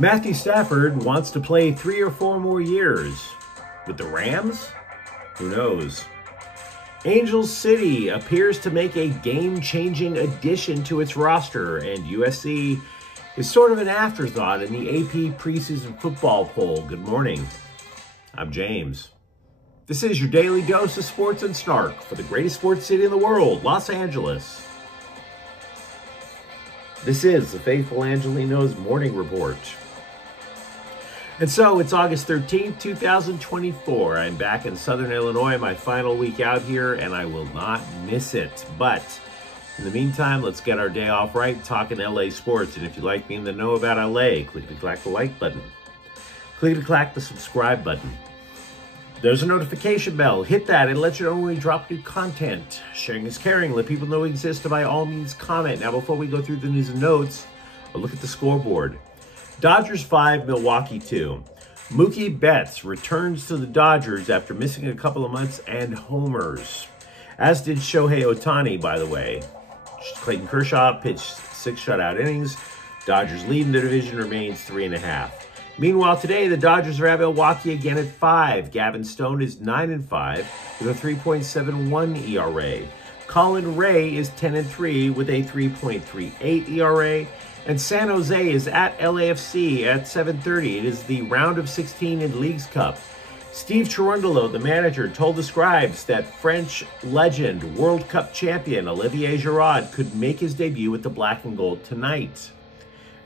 Matthew Stafford wants to play 3 or 4 more years. With the Rams? Who knows? Angel City appears to make a game-changing addition to its roster, and USC is sort of an afterthought in the AP preseason football poll. Good morning. I'm James. This is your daily dose of sports and snark for the greatest sports city in the world, Los Angeles. This is the Faithful Angelenos Morning Report. And so it's August 13th, 2024. I'm back in Southern Illinois, my final week out here, and I will not miss it. But in the meantime, let's get our day off right talking LA sports. And if you'd like being in the know about LA, click the like button. Click the subscribe button. There's a notification bell. Hit that. It lets you know when we drop new content. Sharing is caring. Let people know we exist, and by all means comment. Now, before we go through the news and notes, a look at the scoreboard. Dodgers 5, Milwaukee 2. Mookie Betts returns to the Dodgers after missing a couple of months and homers. As did Shohei Ohtani, by the way. Clayton Kershaw pitched 6 shutout innings. Dodgers lead in the division remains 3.5. Meanwhile, today, the Dodgers are at Milwaukee again at 5. Gavin Stone is 9-5 with a 3.71 ERA. Colin Ray is 10-3 with a 3.38 ERA. And San Jose is at LAFC at 7:30. It is the round of 16 in Leagues Cup. Steve Cherundolo, the manager, told the Scribes that French legend, World Cup champion Olivier Giroud could make his debut with the black and gold tonight.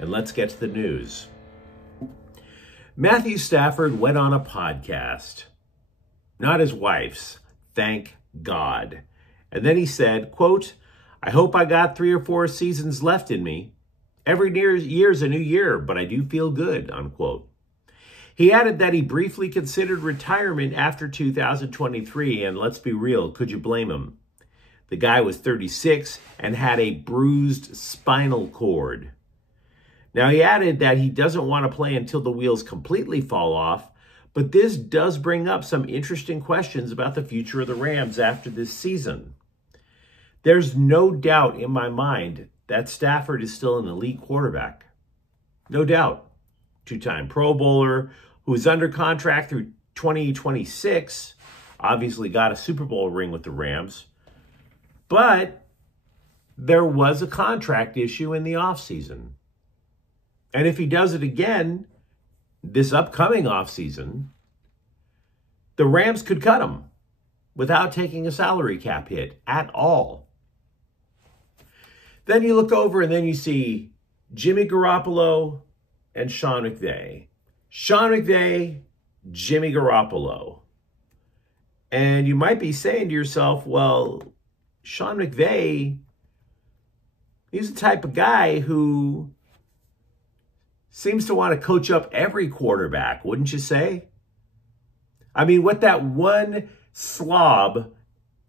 And let's get to the news. Matthew Stafford went on a podcast. Not his wife's, thank God. And then he said, quote, "I hope I got 3 or 4 seasons left in me. Every year's a new year, but I do feel good," unquote. He added that he briefly considered retirement after 2023, and let's be real, could you blame him? The guy was 36 and had a bruised spinal cord. Now, he added that he doesn't want to play until the wheels completely fall off, but this does bring up some interesting questions about the future of the Rams after this season. There's no doubt in my mind that Stafford is still an elite quarterback. No doubt. 2-time Pro Bowler who is under contract through 2026, obviously got a Super Bowl ring with the Rams. But there was a contract issue in the offseason. And if he does it again this upcoming offseason, the Rams could cut him without taking a salary cap hit at all. Then you look over and then you see Jimmy Garoppolo and Sean McVay. Sean McVay, Jimmy Garoppolo. And you might be saying to yourself, well, Sean McVay, he's the type of guy who seems to want to coach up every quarterback, wouldn't you say? I mean, what that one slob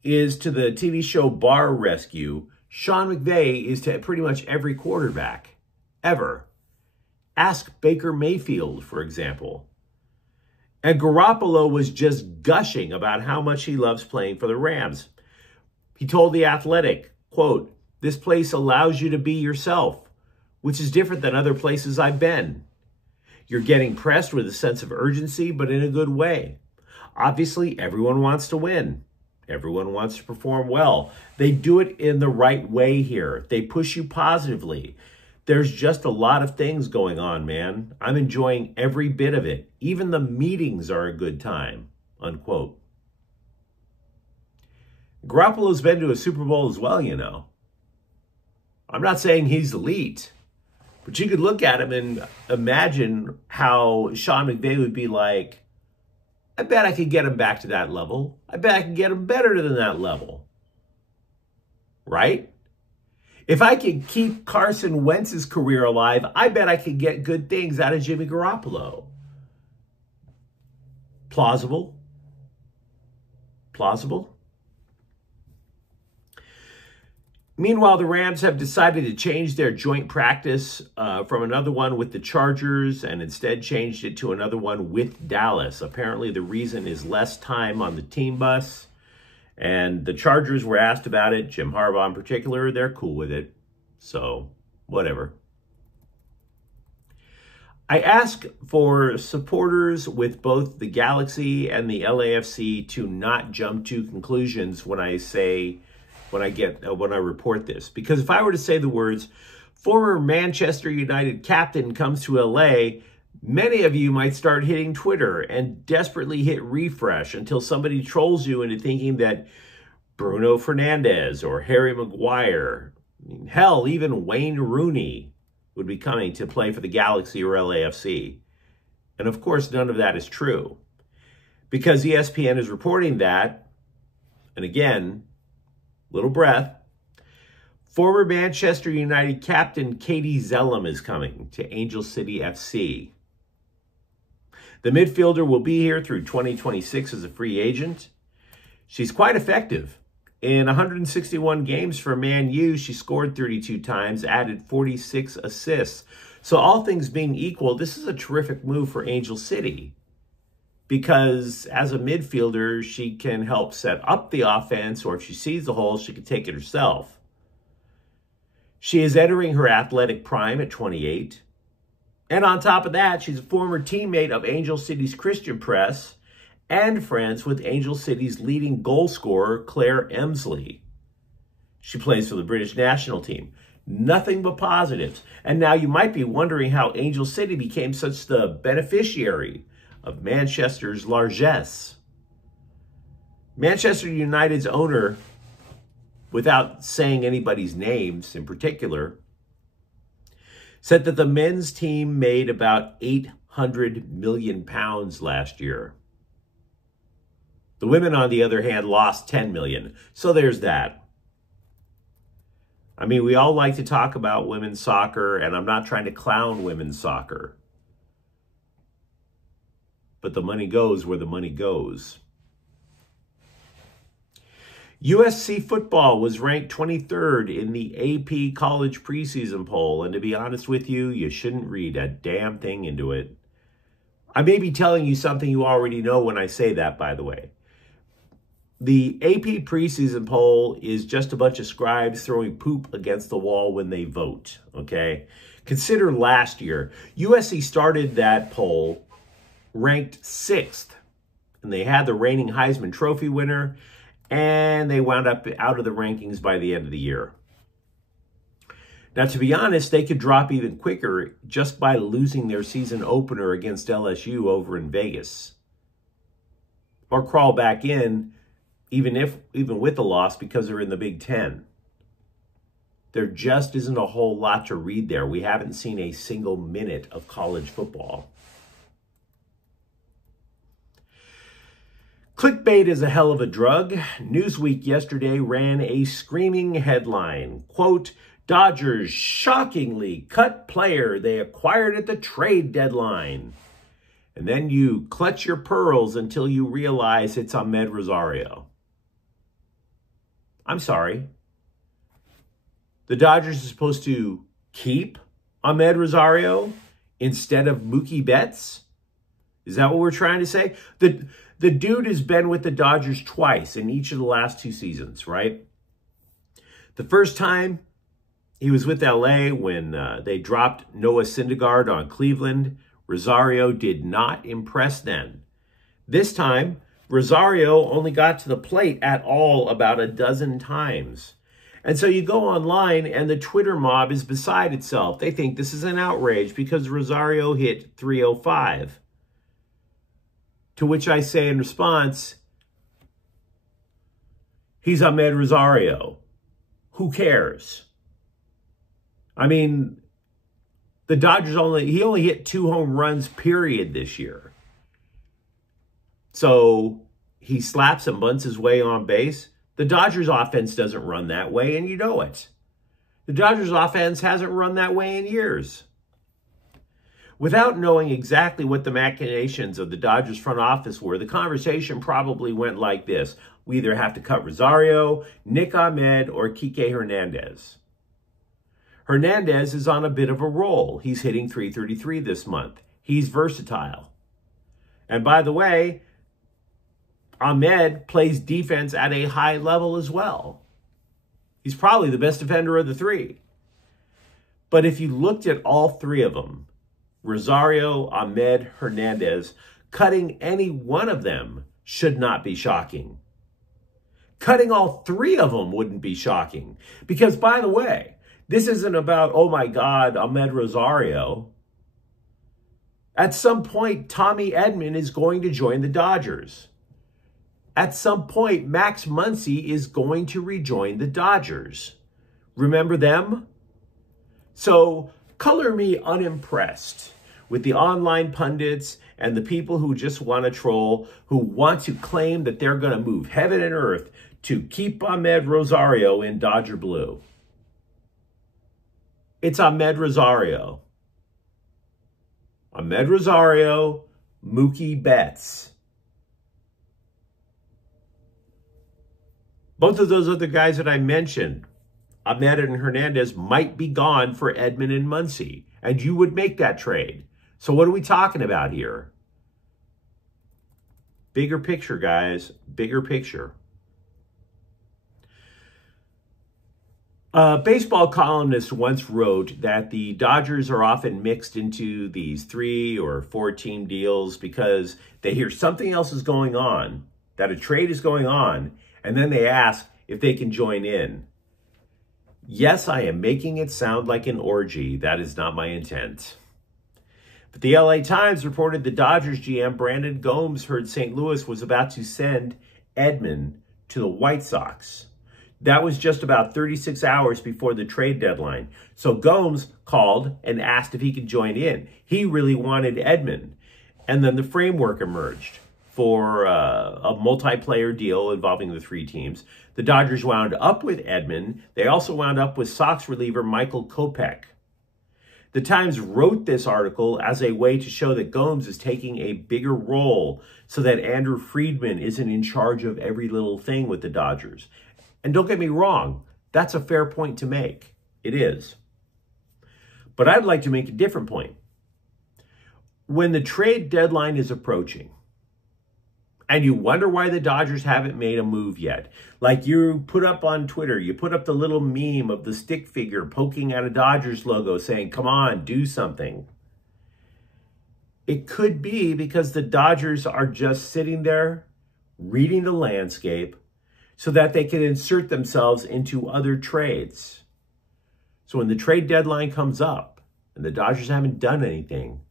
is to the TV show Bar Rescue, Sean McVay is to pretty much every quarterback, ever. Ask Baker Mayfield, for example. And Garoppolo was just gushing about how much he loves playing for the Rams. He told The Athletic, quote, "This place allows you to be yourself, which is different than other places I've been. You're getting pressed with a sense of urgency, but in a good way. Obviously, everyone wants to win. Everyone wants to perform well. They do it in the right way here. They push you positively. There's just a lot of things going on, man. I'm enjoying every bit of it. Even the meetings are a good time," unquote. Garoppolo's been to a Super Bowl as well, you know. I'm not saying he's elite, but you could look at him and imagine how Sean McVay would be like, I bet I could get him back to that level. I bet I can get him better than that level. Right? If I could keep Carson Wentz's career alive, I bet I could get good things out of Jimmy Garoppolo. Plausible? Plausible? Meanwhile, the Rams have decided to change their joint practice from another one with the Chargers and instead changed it to another one with Dallas. Apparently, the reason is less time on the team bus. And the Chargers were asked about it. Jim Harbaugh in particular, they're cool with it. So, whatever. I ask for supporters with both the Galaxy and the LAFC to not jump to conclusions when I report this. Because if I were to say the words, former Manchester United captain comes to LA, many of you might start hitting Twitter and desperately hit refresh until somebody trolls you into thinking that Bruno Fernandes or Harry Maguire, hell, even Wayne Rooney would be coming to play for the Galaxy or LAFC. And of course, none of that is true. Because ESPN is reporting that, and again, little breath, former Manchester United captain Katie Zellum is coming to Angel City FC. The midfielder will be here through 2026 as a free agent. She's quite effective. In 161 games for Man U, she scored 32 times, added 46 assists. So all things being equal, this is a terrific move for Angel City because as a midfielder, she can help set up the offense, or if she sees the hole, she can take it herself. She is entering her athletic prime at 28. And on top of that, she's a former teammate of Angel City's Christian Press and friends with Angel City's leading goal scorer, Claire Emsley. She plays for the British national team. Nothing but positives. And now you might be wondering how Angel City became such the beneficiary of Manchester's largesse. Manchester United's owner, without saying anybody's names in particular, said that the men's team made about £800 million last year. The women, on the other hand, lost $10 million. So there's that. I mean, we all like to talk about women's soccer, and I'm not trying to clown women's soccer. But the money goes where the money goes. USC football was ranked 23rd in the AP college preseason poll. And to be honest with you, you shouldn't read a damn thing into it. I may be telling you something you already know when I say that, by the way. The AP preseason poll is just a bunch of scribes throwing poop against the wall when they vote, okay? Consider last year. USC started that poll ranked 6th, and they had the reigning Heisman Trophy winner, and they wound up out of the rankings by the end of the year. Now, to be honest, they could drop even quicker just by losing their season opener against LSU over in Vegas. Or crawl back in, even with the loss, because they're in the Big Ten. There just isn't a whole lot to read there. We haven't seen a single minute of college football. Clickbait is a hell of a drug. Newsweek yesterday ran a screaming headline. Quote, Dodgers shockingly cut player they acquired at the trade deadline. And then you clutch your pearls until you realize it's Ahmed Rosario. I'm sorry. The Dodgers are supposed to keep Ahmed Rosario instead of Mookie Betts? Is that what we're trying to say? The dude has been with the Dodgers twice in each of the last 2 seasons, right? The first time he was with LA when they dropped Noah Syndergaard on Cleveland. Rosario did not impress then. This time, Rosario only got to the plate at all about a dozen times. And so you go online and the Twitter mob is beside itself. They think this is an outrage because Rosario hit .305. To which I say in response, he's Ahmed Rosario. Who cares? I mean, the Dodgers he only hit 2 home runs, period, this year. So he slaps and bunts his way on base. The Dodgers offense doesn't run that way, and you know it. The Dodgers offense hasn't run that way in years. Without knowing exactly what the machinations of the Dodgers front office were, the conversation probably went like this. We either have to cut Rosario, Nick Ahmed, or Kike Hernandez. Hernandez is on a bit of a roll. He's hitting .333 this month. He's versatile. And by the way, Ahmed plays defense at a high level as well. He's probably the best defender of the 3. But if you looked at all 3 of them, Rosario, Ahmed, Hernandez, cutting any one of them should not be shocking. Cutting all three of them wouldn't be shocking. Because, by the way, this isn't about, oh my God, Ahmed Rosario. At some point, Tommy Edman is going to join the Dodgers. At some point, Max Muncy is going to rejoin the Dodgers. Remember them? So, color me unimpressed with the online pundits and the people who just want to troll, who want to claim that they're going to move heaven and earth to keep Ahmed Rosario in Dodger blue. It's Ahmed Rosario. Ahmed Rosario, Mookie Betts. Both of those other guys that I mentioned, Ahmed and Hernandez, might be gone for Edman and Muncy, and you would make that trade. So what are we talking about here? Bigger picture, guys. Bigger picture. A baseball columnist once wrote that the Dodgers are often mixed into these 3 or 4 team deals because they hear something else is going on, that a trade is going on, and then they ask if they can join in. Yes, I am making it sound like an orgy. That is not my intent. But the LA Times reported the Dodgers GM Brandon Gomes heard St. Louis was about to send Edman to the White Sox. That was just about 36 hours before the trade deadline. So Gomes called and asked if he could join in. He really wanted Edman. And then the framework emerged for a multiplayer deal involving the 3 teams. The Dodgers wound up with Edman. They also wound up with Sox reliever Michael Kopech. The Times wrote this article as a way to show that Gomes is taking a bigger role so that Andrew Friedman isn't in charge of every little thing with the Dodgers. And don't get me wrong, that's a fair point to make. It is. But I'd like to make a different point. When the trade deadline is approaching, and you wonder why the Dodgers haven't made a move yet, like you put up on Twitter, you put up the little meme of the stick figure poking at a Dodgers logo saying, come on, do something. It could be because the Dodgers are just sitting there, reading the landscape, so that they can insert themselves into other trades. So when the trade deadline comes up and the Dodgers haven't done anything,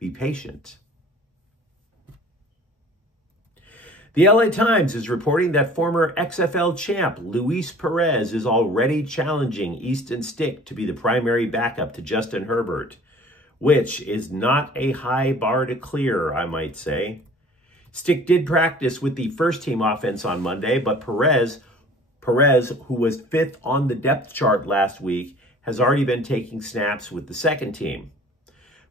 be patient. The LA Times is reporting that former XFL champ Luis Perez is already challenging Easton Stick to be the primary backup to Justin Herbert, which is not a high bar to clear, I might say. Stick did practice with the first-team offense on Monday, but Perez, who was 5th on the depth chart last week, has already been taking snaps with the second team.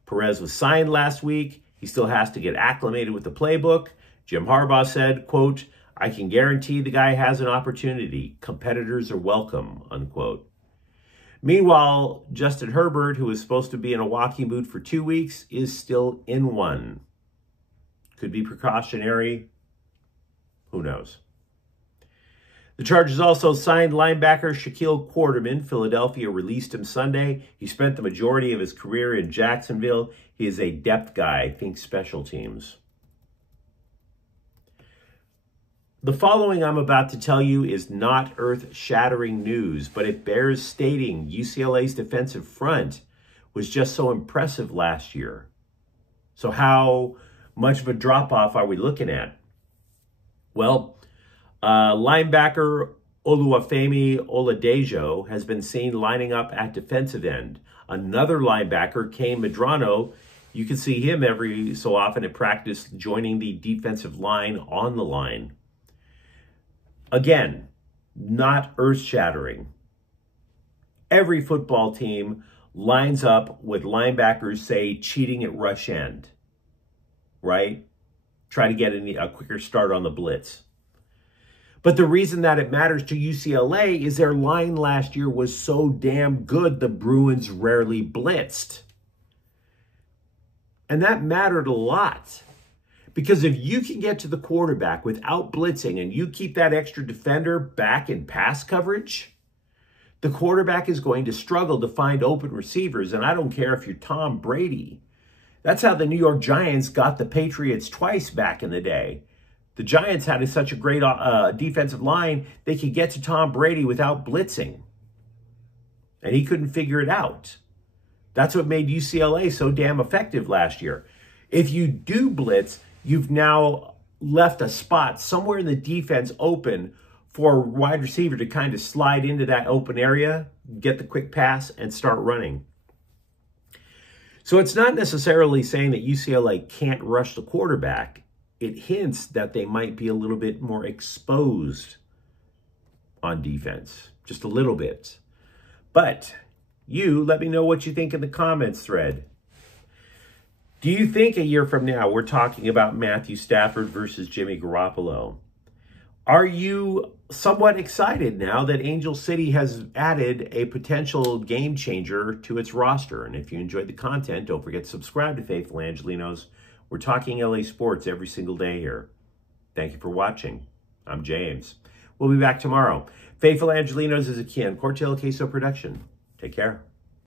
Perez was signed last week. He still has to get acclimated with the playbook. Jim Harbaugh said, quote, I can guarantee the guy has an opportunity. Competitors are welcome, unquote. Meanwhile, Justin Herbert, who is supposed to be in a walking boot for 2 weeks, is still in one. Could be precautionary. Who knows? The Chargers also signed linebacker Shaquille Quarterman. Philadelphia released him Sunday. He spent the majority of his career in Jacksonville. He is a depth guy. Think special teams. The following I'm about to tell you is not earth-shattering news, but it bears stating UCLA's defensive front was just so impressive last year. So how much of a drop-off are we looking at? Well, linebacker Oluwafemi Oladejo has been seen lining up at defensive end. Another linebacker, Kane Medrano, you can see him every so often at practice joining the defensive line on the line. Again, not earth-shattering. Every football team lines up with linebackers, say, cheating at rush end. Right? Try to get a quicker start on the blitz. But the reason that it matters to UCLA is their line last year was so damn good the Bruins rarely blitzed. And that mattered a lot. Because if you can get to the quarterback without blitzing and you keep that extra defender back in pass coverage, The quarterback is going to struggle to find open receivers, and I don't care if you're Tom Brady. That's how the New York Giants got the Patriots twice back in the day. The Giants had such a great defensive line, they could get to Tom Brady without blitzing. And he couldn't figure it out. That's what made UCLA so damn effective last year. If you do blitz, you've now left a spot somewhere in the defense open for a wide receiver to kind of slide into that open area, get the quick pass, and start running. So it's not necessarily saying that UCLA can't rush the quarterback. It hints that they might be a little bit more exposed on defense, just a little bit. But you, let me know what you think in the comments thread. Do you think a year from now we're talking about Matthew Stafford versus Jimmy Garoppolo? Are you somewhat excited now that Angel City has added a potential game changer to its roster? And if you enjoyed the content, don't forget to subscribe to Faithful Angelenos. We're talking LA sports every single day here. Thank you for watching. I'm James. We'll be back tomorrow. Faithful Angelenos is a Ken Cortell Queso production. Take care.